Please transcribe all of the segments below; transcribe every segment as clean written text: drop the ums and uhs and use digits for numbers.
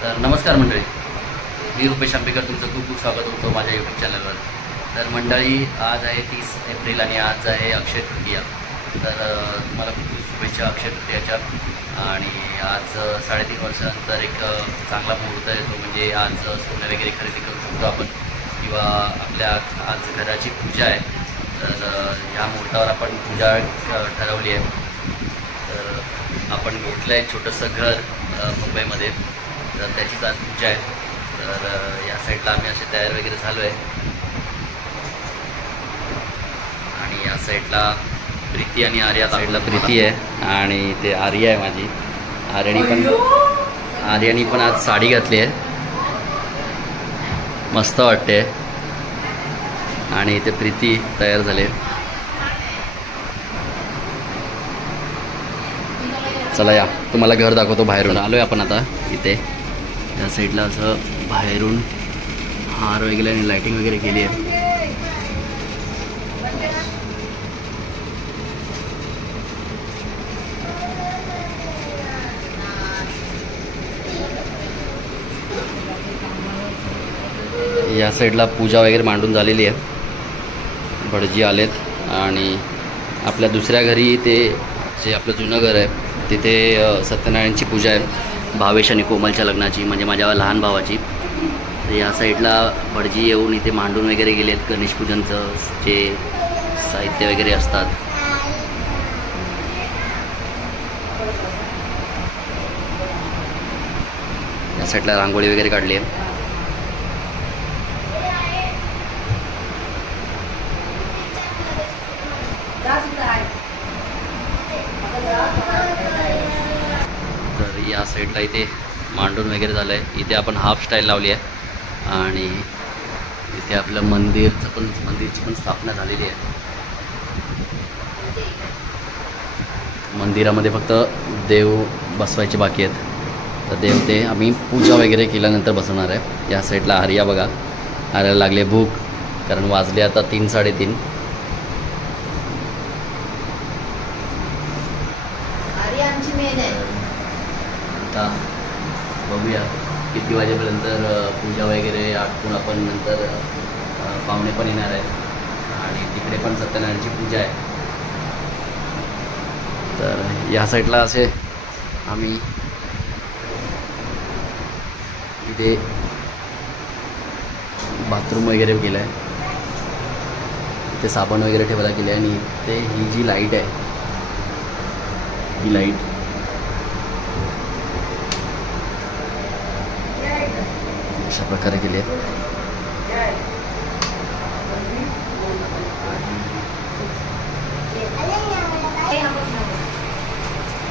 तर नमस्कार मंडळी, मी रुपेश आंबेकर तुमचं खूप खूप स्वागत होतो माझ्या यूट्यूब चॅनलवर. तर मंडळी, आज आहे 30 एप्रिल आणि आज आहे अक्षय तृतीया. तर तुम्हाला खूप खूप शुभेच्छा अक्षय तृतीयाच्या. आणि आज 3.5 वर्षानंतर एक चांगला मुहूर्त येतो, म्हणजे आज सोनं वगैरे खरेदी करू शकतो आपण, किंवा आपल्या आज घराची पूजा आहे. तर ह्या मुहूर्तावर आपण पूजा ठरवली आहे. तर आपण घेतलं आहे छोटंसं घर मुंबईमध्ये, तर त्याचीच आज पूजा आहे. तर या साईडला आम्ही असे तयार वगैरे झालो आहे. आणि या साईडला प्रीती आणि आर्या, साईडला प्रीती आहे आणि ते आर्या आहे माझी. आर्यानी पण आज साडी घातली आहे, मस्त वाटते. आणि ते प्रीती तयार झाले. चला या, तुम्हाला घर दाखवतो बाहेरून. आलो आहे आपण आता इथे. या साईडला असं बाहेरून हार वगैरे आणि लाईटिंग वगैरे केली आहे. या साईडला पूजा वगैरे मांडून झालेली आहे. भटजी आलेत आणि आपल्या दुसऱ्या घरी ते जे आपलं जुनं घर आहे तिथे सत्यनारायणची पूजा आहे, भावेश आणि कोमलच्या लग्नाची, म्हणजे माझ्या लहान भावाची. तर या साईडला भटजी येऊन इथे मांडून वगैरे गेलेत गणेश पूजनचं जे साहित्य वगैरे असतात. या साईडला रांगोळी वगैरे काढली आहे. तर या साईडला इथे मांडून वगैरे झालं आहे. इथे आपण हाफ स्टाईल लावली आहे आणि इथे आपलं मंदिरची पण स्थापना झालेली आहे. मंदिरामध्ये फक्त देव बसवायचे बाकी आहेत. तर देव ते आम्ही पूजा वगैरे केल्यानंतर बसवणार आहे. या साईडला आर्या बघा, आर्याला लागले भूक, कारण वाजले आता 3-3:30. आता बघूया किती वाजेपर्यंत पूजा वगैरे आटपून आपण नंतर पाहुणे पण येणार आहेत. आणि तिकडे पण सत्यनारायणची पूजा आहे. तर या साईडला असे आम्ही इथे बाथरूम वगैरे केलं आहे. इथे साबण वगैरे ठेवायला केलं आहे. आणि इथे ही जी लाईट आहे, ही लाईट अशा प्रकारे केली आहे.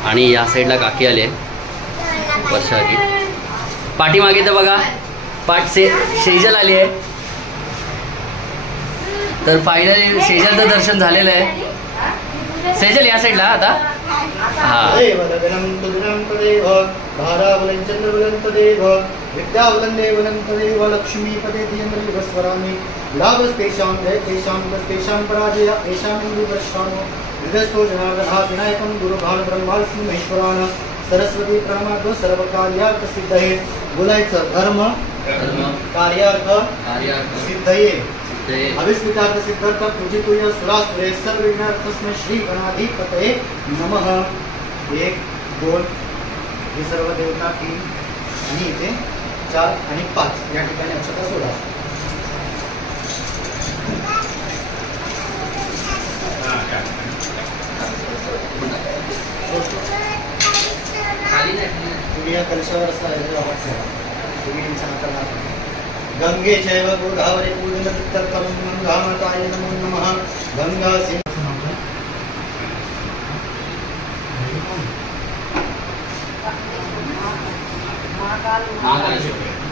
आणि या साईडला काकी आले वर्षाची. पाठीमागे तर बघा शेजल आली आहे. तर फायनली शेजलचं दर्शन झालेलं आहे. सेजल या साईडला आता. हां, लक्ष्मीपदे स्वरामी लाभस्तेषां जयतेषां तेषां पराजय येषां विवश्वानो हृदयस्थो जनार्दनः विनायकं गुरुभाव ब्रह्मा विष्णु महेश्वरान सरस्वती प्रमाद सर्वकार्यार्थ सिद्धये. बोलायचं धर्म कार्यार्थ सिद्धये अविस्मृतार्थ सिद्धार्थ पूजितूय सुरासुरे सर्वविघ्नार्थस्मै श्री गणाधिपतये नमः. 1 2 हे सर्व देवता 3 आणि इथे 4 आणि 5 या ठिकाणी अक्षता सोडा. तुम्ही या कलशावर असा गंगे चैव गोदावरी पूर्णतर्कं गंगामाताय नमो नमः. गंगा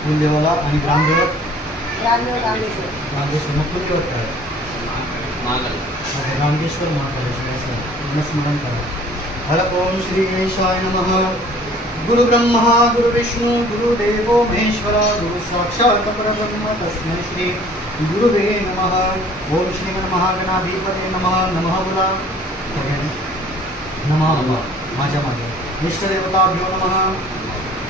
कुलदेवाला आणि रामदेश्वर मग कुलदेवत काय रामदेश्वर महाकालेश्वर स्मरण करा. हर ओम श्री गणेशाय नमः. गुरु ब्रह्मा गुरु विष्णु गुरुदेवो महेश्वर गुरु साक्षात् परब्रह्म तस्मै श्री गुरुवे नमः. ओम श्रीमन्महागणाधिपते नमः. नमः बोला नमः. माझ्या इष्टदेवताभ्यो नमः.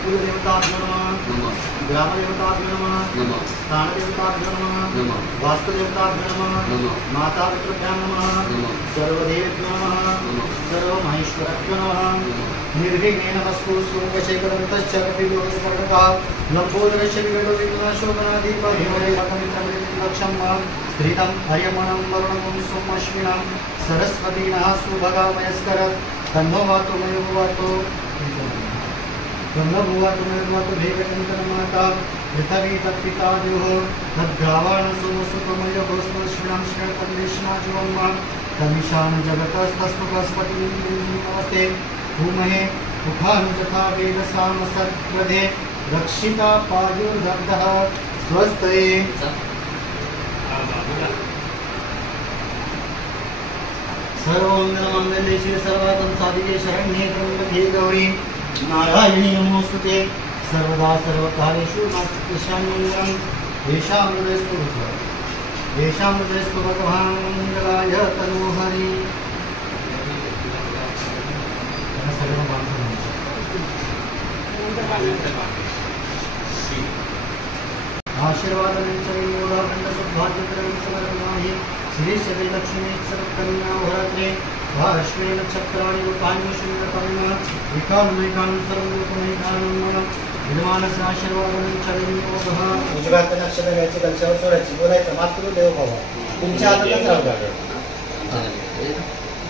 कुलदेवताभ्यो नमः नमः ग्रामदेवताभ्यो नमः नमः स्थानदेवताभ्यो नमः नमः वास्तुदेवताभ्यो नमः नमः मातापितृभ्यो नमः नमः सर्वदेवेभ्यो नमः नमः सर्वमहेश्वरेभ्यो नमः नमः निर्विघ्नेन वस्तु सुखशेखरन्तश्च कपिलोकर्णकः लम्बोदरस्य विवेको विघ्नाशोभनादीपधिमयकमित्रमित्रक्षं स्त्रीतं हर्यमणं वरुणं सोमश्विनं सरस्वतीनः सुभगामयस्कर तन्नो वातो मयो वातो ब्रह्मभुवातो मयो वातो भेगचिन्तनमाता पृथ्वी तत्पिता देवो तद्ग्रावाणसोमसुतमयो भस्मश्विनं श्रीणपतिष्णाजोम्म तमिशान जगतस्तस्मकस्पतिं नमस्ते भूमहे मुखानुजथा वेदसामसत्वदे रक्षिता पायुर्दग्धः स्वस्तये सर्वमङ्गलमङ्गले शिवे सर्वार्थसाधिके शरण्ये त्र्यम्बके गौरी नारायणी नमोस्तुते सर्वदा सर्वकालेषु नास्ति शान्तिं येषां हृदयस्तु भगवान् मङ्गलाय तनोहरि आशीर्वाद श्री श्री लक्ष्मी सर्वकन्या भरत्रे भाष्मे नक्षत्राणि रूपाण्यशून्यकर्म एकान्मैकान् सर्वलोकमैकान् विद्यमानस्य आशीर्वादनं चरणयोगः उजव्या नक्षत्र घ्यायची कलशावर सोडायची बोलायचं मातृदेव भव तुमच्या हातातच राहू द्या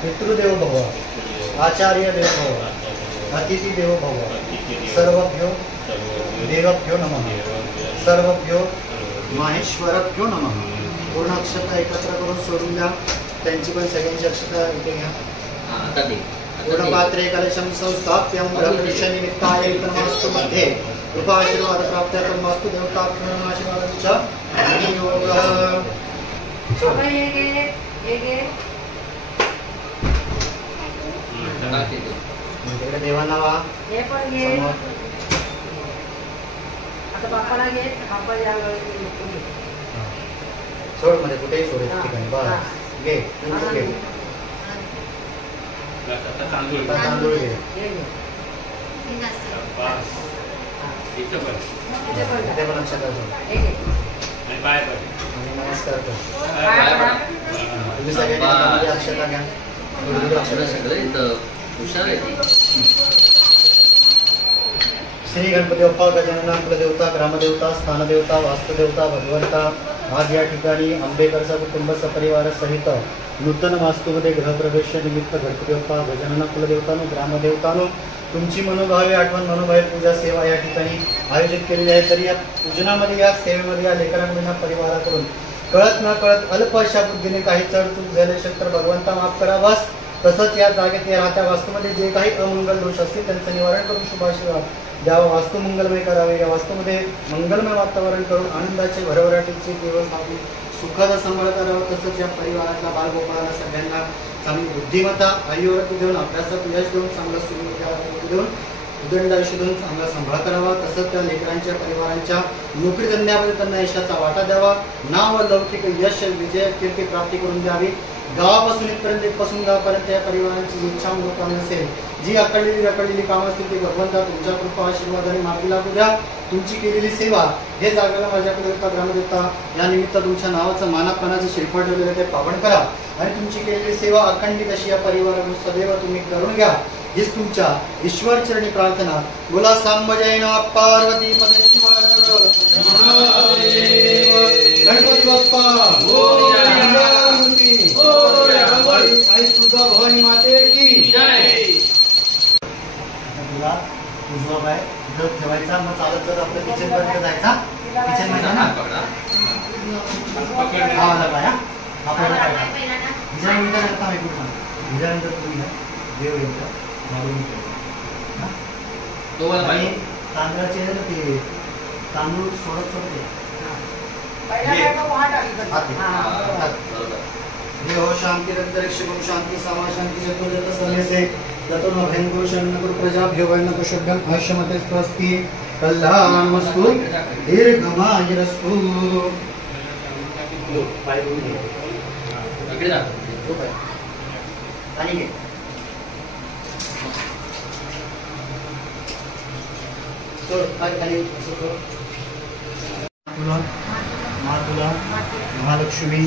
पितृदेव भव आचार्य देव भव अतिथि देव भव सर्वभ्यो देवभ्यो नमः सर्वभ्यो माहेश्वरभ्यो नमः पूर्ण अक्षता एकत्र करून सोडून द्या त्यांची पण सगळ्यांची अक्षता इथे घ्या पूर्ण पात्रे कलशं संस्थाप्यं ग्रहप्रवेशनिमित्ताय नमस्तु मध्ये कृपा आशीर्वाद प्राप्त्यर्थं वास्तु देवताभ्यो आशीर्वादश्च विनियोगः तिकडे देवांना वा हे पण घे आता बापाला घे बापा या सोड मध्ये कुठेही सोड ठिकाणी बस घे घे तांदूळ घे इथे पण अक्षता आणि नमस्कार कर तुम्ही सगळ्यांनी अक्षता घ्या श्री गणपती बाप्पा गजानना कुलदेवता ग्रामदेवता स्थानदेवता वास्तुदेवता भगवंता आज या ठिकाणी आंबेकरचा कुटुंब सपरिवार सहित नूतन वास्तूमध्ये गृहप्रवेश निमित्त गणपती बाप्पा गजानना कुलदेवतानो ग्रामदेवतानो तुमची मनोभावे आठवण मनोभावे पूजा सेवा या ठिकाणी आयोजित केलेली आहे. तरी या पूजनामध्ये या सेवेमध्ये या लेकरांकडून परिवाराकडून कळत न कळत अल्प अशा बुद्धीने काही चढचूक झाले असेल तर भगवंता माफ करावास. तसंच या जागेत राहत्या वास्तूमध्ये जे काही अमंगल दोष असतील त्यांचं निवारण करून शुभाशीर्वाद द्यावा. वास्तू मंगलमय करावे. या वास्तूमध्ये मंगलमय वातावरण करून आनंदाचे भरभराटीचे दिवस आपली सुखद संभाळ करावं. तसंच या परिवारातल्या बालगोपाळांना सगळ्यांना चांगली बुद्धिमत्ता आयुर्वेद देऊन अभ्यासात यश देऊन चांगला सुविधा देऊन उदंड आयुष्य देऊन चांगला सांभाळ करावा. तसंच त्या लेकरांच्या परिवारांच्या नोकरी धंद्यामध्ये त्यांना यशाचा वाटा द्यावा. नाव लौकिक यश विजय कीर्ती प्राप्ती करून द्यावी. गावापासून इथपर्यंत इथपासून गावापर्यंत या परिवारांची इच्छा मनोकामना असेल जी अकडलेली कामं असतील ती भगवंता तुमच्या कृपा आशीर्वादाने मार्गी लागू द्या. तुमची केलेली सेवा हे जागेला माझ्याकडे ग्रामदेवता या निमित्त तुमच्या नावाचं मानापणाचं शिल्प ठेवलेलं ते पावन करा आणि तुमची केलेली सेवा अखंडित अशी या परिवाराकडून सदैव तुम्ही करून घ्या. हीच तुमच्या ईश्वर चरणी प्रार्थना. बोला सांबजय नमः पार्वती पदे शिवाय गणपती बाप्पा आई तुझा भवानी माते की जय. तुला उजवा पाय इथं ठेवायचा मग चालत चालत आपल्या किचन मध्ये जायचा. किचन मध्ये ना आला पाय आपल्याला काय हिच्यानंतर आता ऐकून सांग. हिच्यानंतर तुम्ही देव येतं झाडून आणि तांदळाचे ते तांदूळ सोडत देहो शांति रक्तरक्ष गुरु शांति सामा शांति चतुर्जत सर्वसे ततो न भयं गुरु शरण गुरु प्रजाभ्यो वर्ण कुशभ्यं आयुष्यमते स्वस्ति कल्याणमस्तु दीर्घमायुरस्तु. पाय गुरु इकडे जा तो पाय आणि घे. मातुला महालक्ष्मी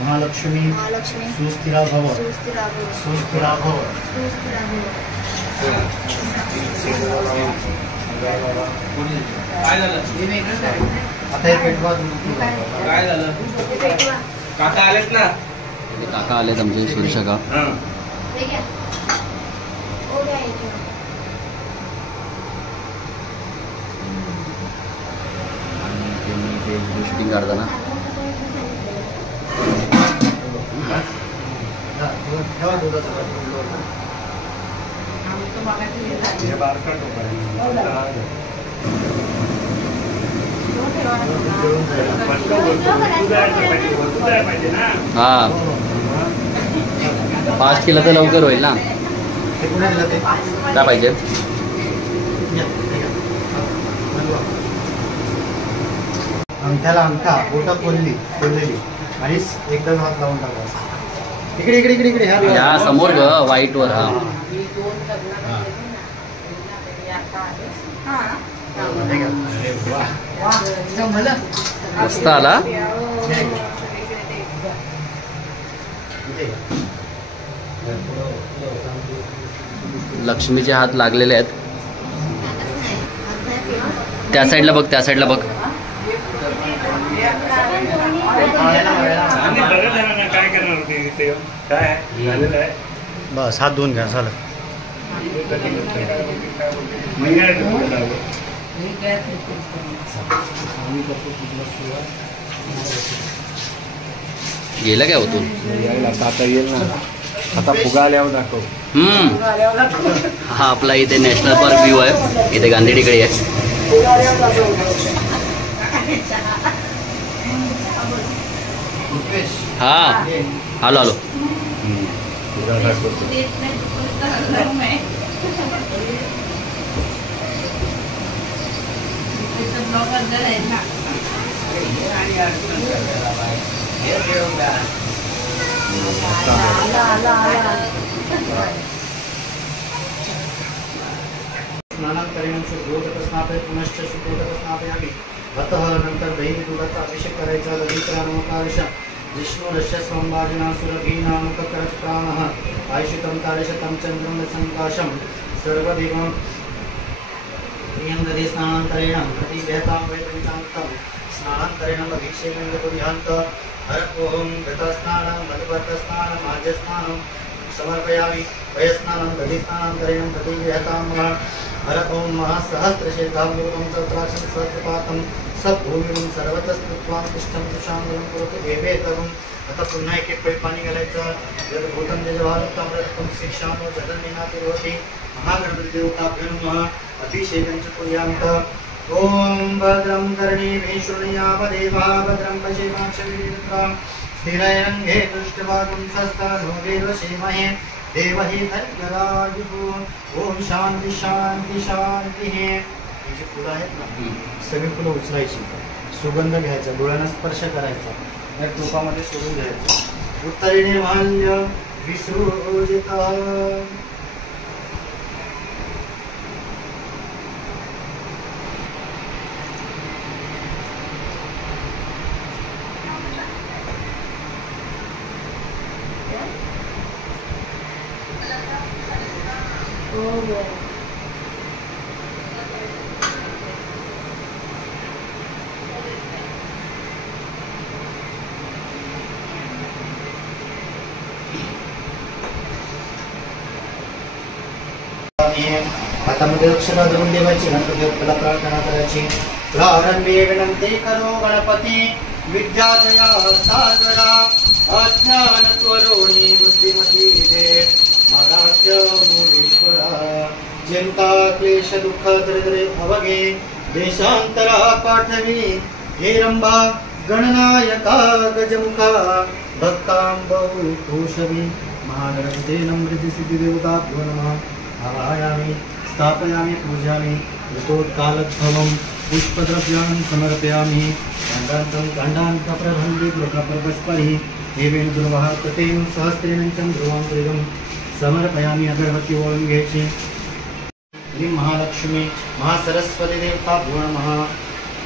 महालक्ष्मी सुस्थिरा भव सुस्थिरा भव. आता हे पेटवा. काय झालं काका आलेत ना. काका आलेत आमचे सुरेश काका. शूटिंग काढताना हा 5 किलो तर लवकर होईल ना. काय पाहिजे. अंगठ्याला अंगठा बोटा खोललेली आणि एकदम हात लावून टाकायचा. इकडे इकडे इकडे इकडे ह्या समोर ग व्हाईट वर. मस्त आला. लक्ष्मीचे हात लागलेले आहेत. त्या साईडला बघ, त्या साईडला बघ. काय करणार होते काय झालेलं आहे. बस हात धुवून घ्या झालं. गेला काय होतो. आता येईल ना. आता फुगा आल्यावर दाखव. हा आपला इथे नॅशनल पार्क व्ह्यू आहे. इथे गांधीडीकडे आहे. हा आलो आलो. स्नानांतरेण शुद्धोदक स्नापय पुनश्च शुद्धोदक स्नापयामि. अतः नंतर दही दुधाचा अभिषेक करायचा. ललितरामकार्ष विष्णुरस्य संवादिनासुरभीनामुखकरत्प्राणः आयुषितं तारशतं चन्द्रं संकाशं सर्वदेवं प्रियंगदे स्नानांतरेण प्रतिव्यतां वैपरिचान्तं स्नानांतरेण अभिषेकं कुर्यान्त. हर ओम गतस्नानं मधुपर्कस्नानं माज्यस्नानं समर्पयामि. वयस्नानं दधिस्नानांतरेण प्रतिव्यतां. हर ओम महासहस्रशेखामूलं सत्राक्षं सत्पातं सभूमिं सर्वतस्तत्वां तिष्ठं सुशांगलं कुरुते एवेतरं. आता पुन्हा एक पळी पाणी घालायचं. यद भूतं जलवालुतामृतं शिक्षामो जगन्निनातिर्वती महागणपती देवताभ्यो नमः. अभिषेकं च कुर्यान्त. ओम भद्रं कर्णेभिः शृणुयाम देवा भद्रं पश्येमाक्षभिर्यजत्रां स्थिरैरङ्गे दुष्टभागं सस्तानो देवसेमहे देवहि धन्यरायुः. ओम शांती शांती शांती. ही जी फुलं आहेत ना सगळी फुलं उचलायची. सुगंध घ्यायचा. डोळ्यांना स्पर्श करायचा. या टोपामध्ये सोडून घ्यायचं. उत्तरे निर्माल्य विसृजित. हातामध्ये अक्षरा धरून देवाची गणपतीला प्रार्थना करायची. प्रारंभे विनंती करो गणपती विद्याजया सागरा अज्ञान त्वरोणी बुद्धिमती दे महाराज मुनीश्वरा. चिंता क्लेश दुःख दरिद्रे अवघे देशांतरा पाठवी. हे रंभा गणनायका गजमुखा भक्तांबहु भूषवी. महागणपते नमृति सिद्धिदेवताभ्यो नमः. आवाहयामि स्थापयामि पूजयामि. ऋतोत्कालद्भवं पुष्पद्रव्याणि समर्पयामि. काण्डान्तप्रभन्धि लोकप्रपस्परि एवेन दुर्वाहतेन सहस्रेण चन्द्रवां त्रिगं समर्पयामि. अगरबत्ती ओळून घ्यायची. श्री महालक्ष्मी महासरस्वती देवताभ्यो नमः.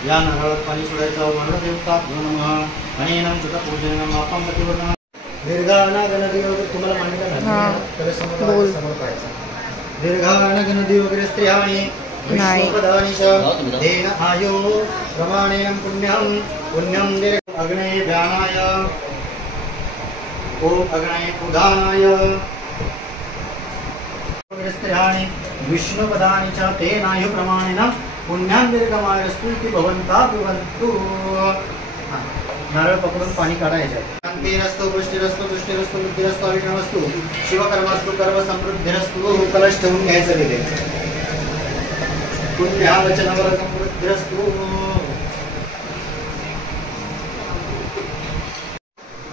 या नारळात पाणी सोडायचं वरदेवताभ्यो नमः. अनेनं तुझा पूजनं आपण प्रतिवर्णः दीर्घानागनदी वगैरे तुम्हाला मान्यता नाही तर समोर पाहायचं. दीर्घानागनदी वगैरे स्त्रियाणी विष्णुपदानी च तेन आयो प्रमाणेन पुण्यं पुण्यं दीर्घ अग्ने व्यानाय ओ अग्ने उदानाय वगैरे स्त्रियाणी विष्णुपदानी च तेन आयो प्रमाणेन पुण्यां दीर्घमायस्तु इति भवन्ता भवन्तु. नारळ पकडून पाणी काढायचं. शांतिरस्तु पुष्टिरस्तु तुष्टिरस्तु बुद्धिरस्तु अविघ्नमस्तु शिवकर्मस्तु कर्म समृद्धिरस्तु. कलश ठेवून घ्यायचं तिथे. पुण्यावचनवर समृद्धिरस्तु.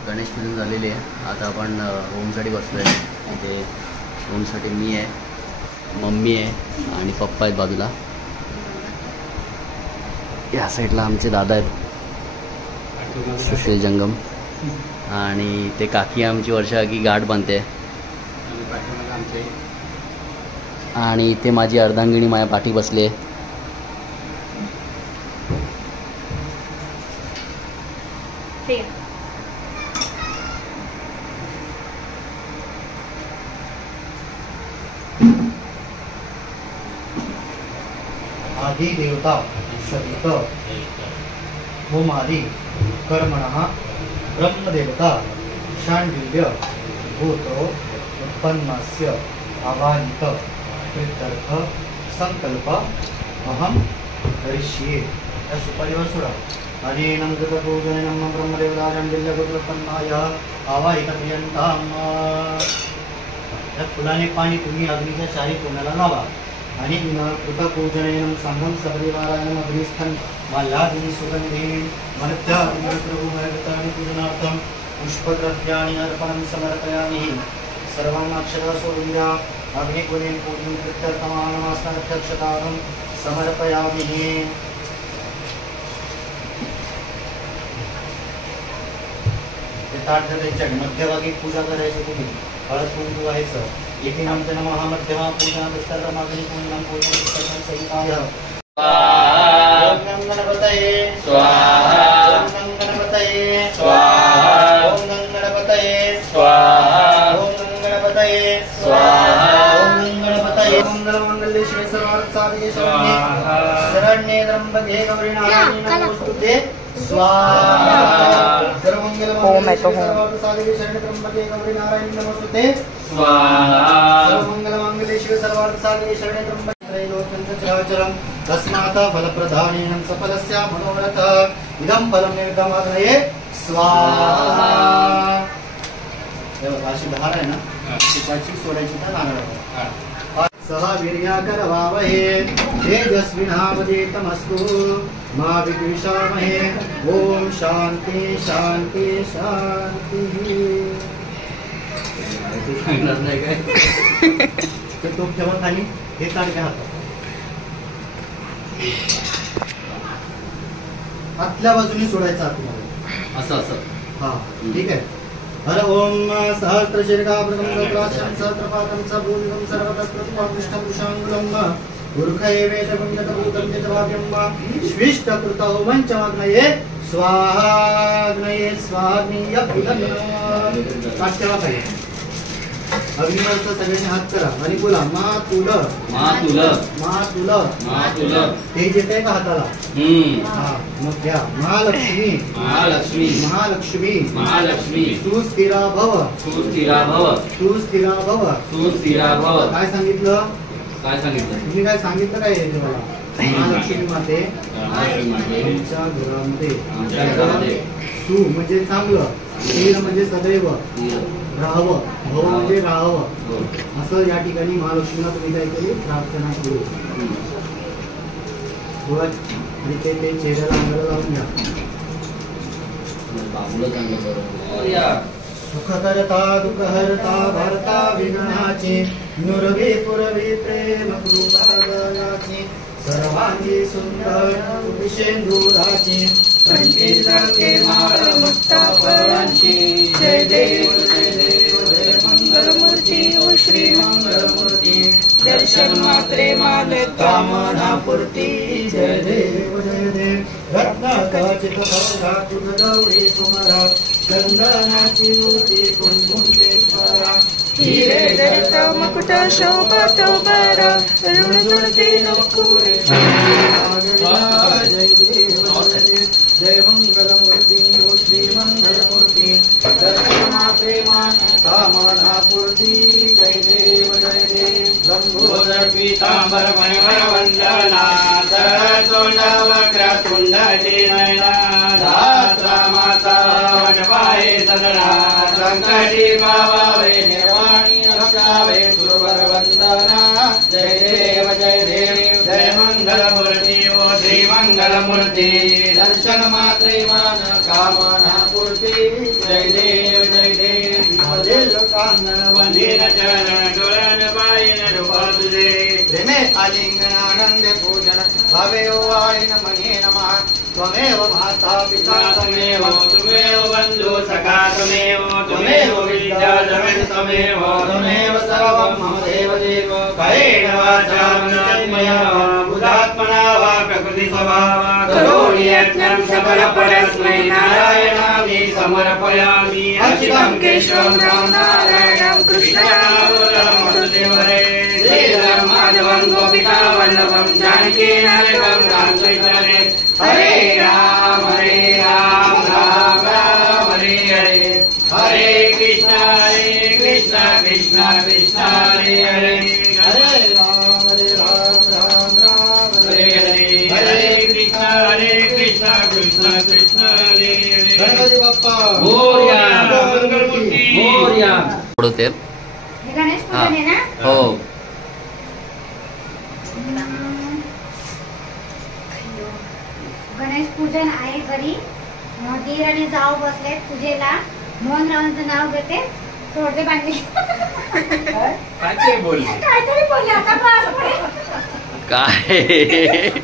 गणेश पूजन झालेली आहे. आता आपण ओमसाठी बसलोय. इथे ओमसाठी मी आहे, मम्मी आहे आणि पप्पा आहेत बाजूला. या साईडला आमचे दादा आहेत सुशील जंगम आणि ते काकी आमची वर्षा की गाठ बांधते. आणि इथे माझी अर्धांगिनी माझ्या पाठी बसली आहे. आदि देवता सहित होमादि कर्मणः ब्रह्मदेवता शाण्डिल्य भूत उत्पन्नस्य आवाहित प्रीत्यर्थ संकल्प अहम करिष्ये. या सुपारीवर सोडा. अनेनं कृतपूजनेन ब्रह्मदेवता शाण्डिल्य भूत उत्पन्नाय आवाहित प्रियन्ताम्. या फुलाने पाणी तुम्ही अग्नीच्या चारी कोणाला लावा. आणि कृतपूजनेन संघं सपरिवारायण अग्निस्थं माल्यादीनि सुगन्धीनि मनुष्यादिप्रभुभयगतानि पूजनार्थं पुष्पद्रव्याणि अर्पणं समर्पयामि. सर्वान् अक्षरासोऽविद्या अग्निकुलेन पूजनं कृत्यर्थमानमस्मदध्यक्षतां समर्पयामि. ते ताट द्यायचे आणि मध्यभागी पूजा करायची. तुम्ही हळद कुंकू व्हायचं. इति नमते नमः मध्यमा पूजा विस्तरमाग्नि पूजनं पूजनं विस्तरं सहिताय. ओम नमः गणपतये स्वाहा. ओम नमः गणपतये स्वाहा. ओम नमः गणपतये स्वाहा. ओम नमः गणपतये स्वाहा. ओम नमः गणपतये. मंगलमंगल्ये शिवे सर्वार्थसाधिके शरण्ये त्र्यंबके गौरी नारायणी नमोस्तुते स्वाहा. सर्वमंगलमंगल्ये शिवे सर्वार्थसाधिके शरण्ये त्र्यंबके गौरी नारायणी नमोस्तुते स्वाहा. सर्वमंगलमंगल्ये शिवे सर्वार्थसाधिके शरण्ये त्र्यंबके त्रैलोक्यं तस्मात् फलप्रधानेन सफलस्य मनोरथः इदं फलं निर्गमाग्नये स्वाहा. अशी धार आहे ना तिची सोडायची त्या नारळावर. सह वीर्याकरवावहे तेजस्विनावधीतमस्तु मा विद्विषामहे. ओम शांती शांती शांती. ते तूप ठेवा खाली. हे ताट घ्या हातात. आतल्या बाजूने सोडायचं आतमध्ये असं असं. हा ठीक आहे. हर ओम सहस्रशीर्षा प्रथमप्राचं सहस्रपातं सबूलं सर्वतत्प्रतिपादृष्टं पुषांगुलं मूर्खये वेदगुण्यतभूतं यतभाव्यं श्विष्टकृतौ मंचमग्नये स्वाहाग्नये स्वाग्नियभुधन्. आठवा पाहिजे. अग्निवरचा सगळ्यांनी हात करा आणि बोला मातुल मातुल मातुल मातुल. ते येते का हाताला. हा मग घ्या. महालक्ष्मी महालक्ष्मी महालक्ष्मी महालक्ष्मी सुस्थिरा भव सुस्थिरा भव सुस्थिरा भव सुस्थिरा भव. काय सांगितलं. काय सांगितलं तुम्ही काय सांगितलं काय तुम्हाला. महालक्ष्मी माते तुमच्या घरामध्ये आमच्या घरामध्ये सु म्हणजे चांगलं, स्थिर म्हणजे सदैव राहावं, भव म्हणजे राहावं. असं या ठिकाणी महालक्ष्मीला तुम्ही काहीतरी प्रार्थना करू. आणि ते चेहऱ्याला अंगाला लावून घ्या. सुख करता दुःख हरता भरता विघ्नाची नुरवी पुरवी प्रेम कृपाची सर्वांगी सुंदर विशेंदुराची कंठी जळके माळ मुक्ता फळांची जय देव जय देव जय मंगल मंगलमूर्ती ओ श्री मंगलमूर्ती दर्शन मात्रे माले कामनापूर्ती जय देव रत्नाकाचित धातु गौरी कुमारा चंदनाची मूर्ती कुंकुमेश्वरा हिरे जडित मुकुट शोभतो बर ऋण जुळते नकुरे जय देव जय मंगलमूर्ती ओ श्री मंगलमूर्ती दर्शना प्रेमान कामनापूर्ती जय देव गंभोर पीतांबर मणिवर वंदना सरतोंड वक्रतुंड नयना दात्रा माता वटपाये सदना संकटी पावावे निर्वाणी रक्षावे गुरुवर वंदना जय देव जय मंगलमूर्ती ओ श्री मंगलमूर्ती दर्शन मात्रे मान कामनापूर्ती जय देव कांदन वंदीन चरण डोळ्यान पायन रूपा तुझे प्रेमे आलिंगन आनंद पूजन भावे ओवाळीन मने नमः त्वमेव माता पिता त्वमेव बंधु सखा त्वमेव विद्या जगत् त्वमेव सर्वं मम देव देव कायेन वाचा मनोमया बुधात्मना वा प्रकृति स्वभावा करोमि यत्नं सकल परस्मै नारायणामि समर्पयामि अच्युतं केशवं रामनारायणं कृष्णं वसुदेवरे श्रीधरं माधवं गोपिका वल्लभं जानकी नायकं रामचन्द्रे हरे राम राम राम हरे हरे हरे कृष्ण कृष्ण कृष्ण हरे हरे हरे राम राम राम हरे हरे हरे कृष्ण कृष्ण कृष्ण हरे हरे गणपती बाप्पा मोरया मंगलमूर्ती मोरया पडते हे गणेश पूजन आहे ना हो गणेश पूजन आहे घरी दीर आणि जाऊ बसले पूजेला मोहन रावांचं नाव घेते सोडते बांधली काय बोलली काहीतरी बोलले आता बस पुढे काय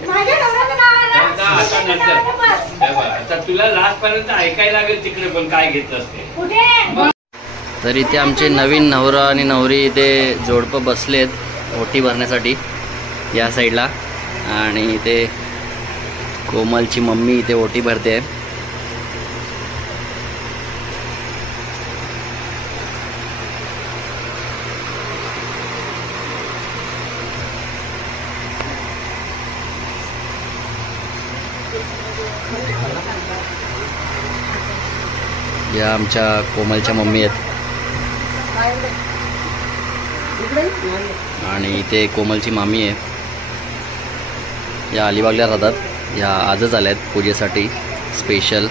माझ्या नवऱ्याचं नाव आलं बस आता तुला लास्ट पर्यंत ऐकायला लागेल तिकडे पण काय घेतलं असते कुठे तर इथे आमचे नवीन नवरा आणि नवरी इथे जोडपं बसलेत ओटी भरण्यासाठी या साईडला आणि इथे कोमलची मम्मी इथे ओटी भरते या आमच्या कोमलच्या मम्मी आहेत आणि इथे कोमलची मामी आहे या अलिबागला राहतात या आजच आल्या आहेत पूजेसाठी स्पेशल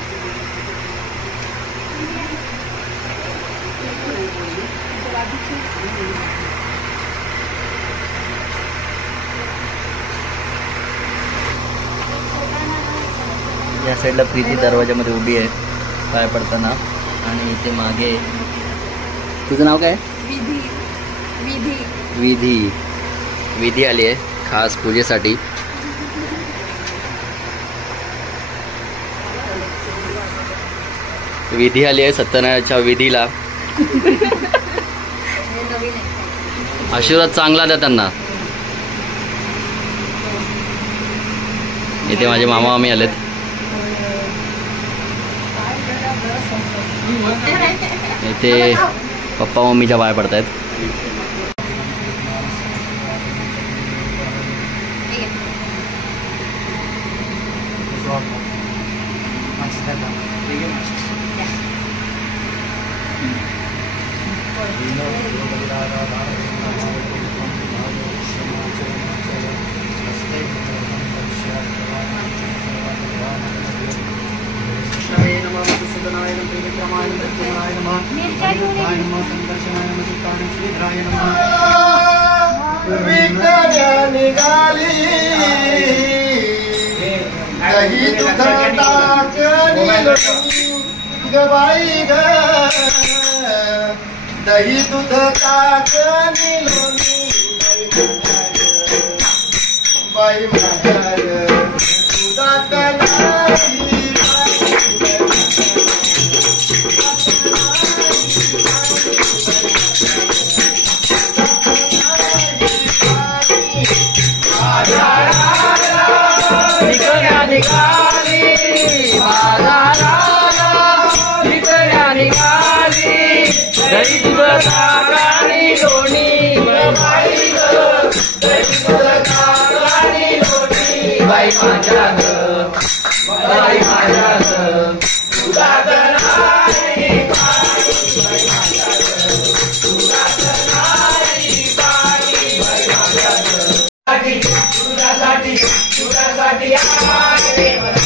या साईडला प्रीती दरवाजामध्ये उभी आहे पाय पडताना आणि इथे मागे तुझं नाव काय विधी विधी आली आहे खास पूजेसाठी विधी आली आहे सत्यनारायणच्या विधीला आशीर्वाद चांगला द्या त्यांना इथे माझे मामा मामी आलेत इथे पप्पा मम्मीच्या पाया पडतायत दही दूध गबाई ग दही दूध ताक निलोनी बाई माझ्या दुधात नाही निघाली बाजाराला विकल्या निघाली दही दूध ताकानी लोणी बाई ग दही दूध ताकानी लोणी बाई माझ्या ग बाई माझ्या ग दुधात नाही पाणी बाई माझ्या ग दुधात नाही पाणी बाई माझ्या ग तुझ्यासाठी तुझ्यासाठी आले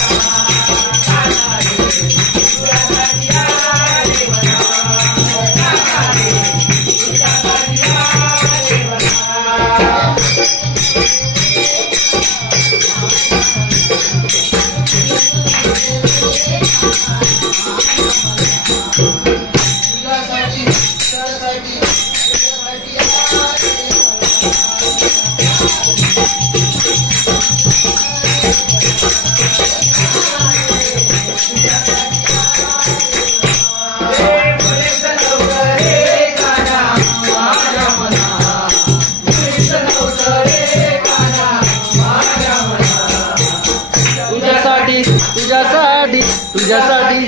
तुझ्यासाठी तुझ्यासाठी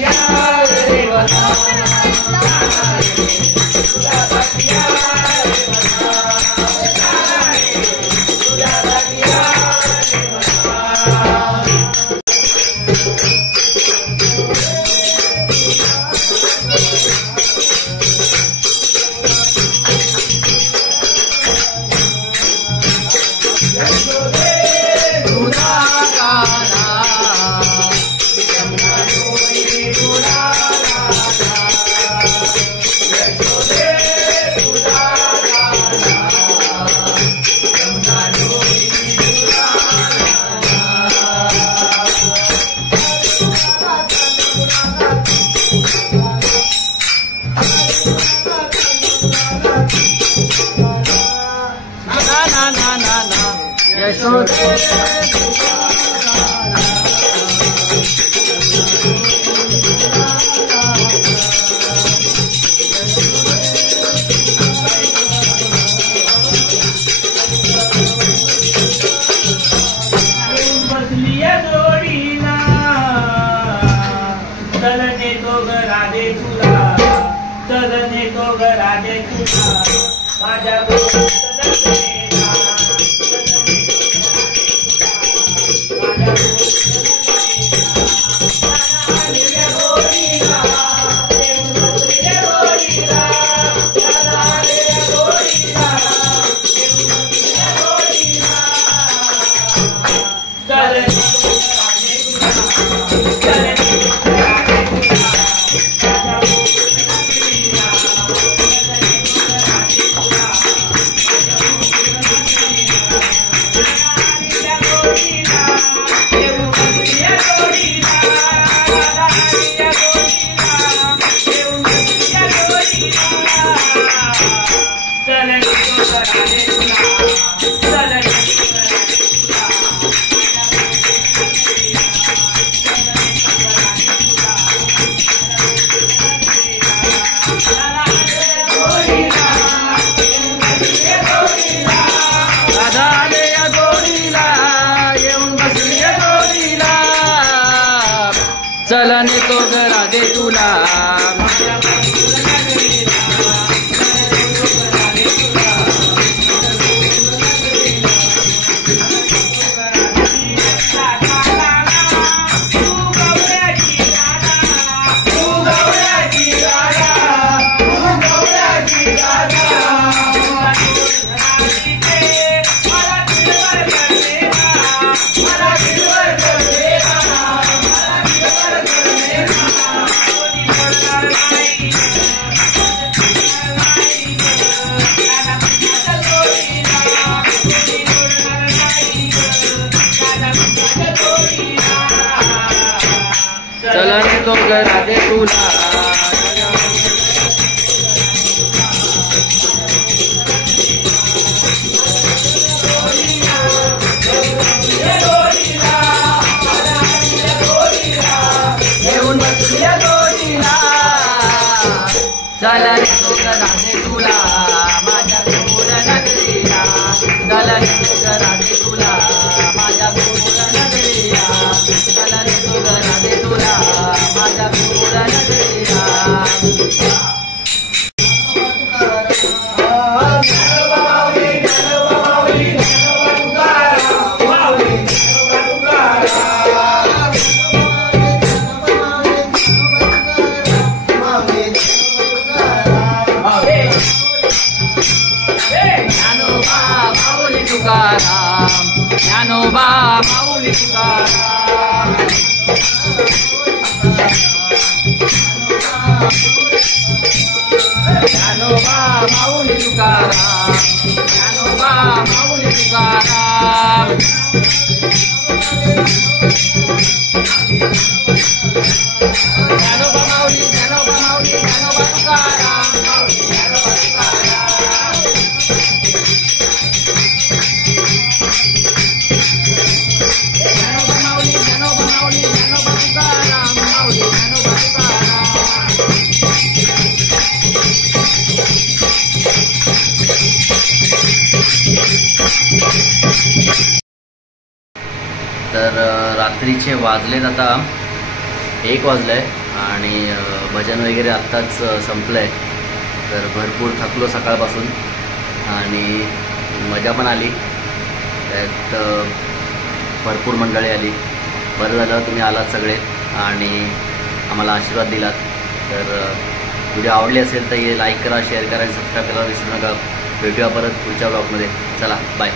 चलने तो घरा दे तुला चलने तो घरा दे तुला चलने तो घरा दे तुला माझ्या गोड नगरीला चलने तो घरा दे तुला माझ्या गोड नगरीला ज्ञानोबा माऊली तुकाराम, ज्ञानोबा माऊली तुकाराम. ज्ञानोबा माऊली, ज्ञानोबा माऊली, ज्ञानोबा तुकाराम, माऊली ज्ञानोबा तुकाराम. ज्ञानोबा माऊली, ज्ञानोबा माऊली, ज्ञानोबा तुकाराम, माऊली ज्ञानोबा तुकाराम. तर रात्रीचे वाजलेत आता 1 वाजलं आहे आणि भजन वगैरे आत्ताच संपलं आहे. तर भरपूर थकलो सकाळपासून आणि मजा पण आली. त्यात भरपूर मंडळी आली. बरं झालं तुम्ही आलात सगळे आणि आम्हाला आशीर्वाद दिलात. तर व्हिडिओ आवडली असेल तर हे लाईक करा, शेअर करा आणि सबस्क्राईब करायला विसरू नका. भेटूया परत पुढच्या ब्लॉगमध्ये. चला बाय.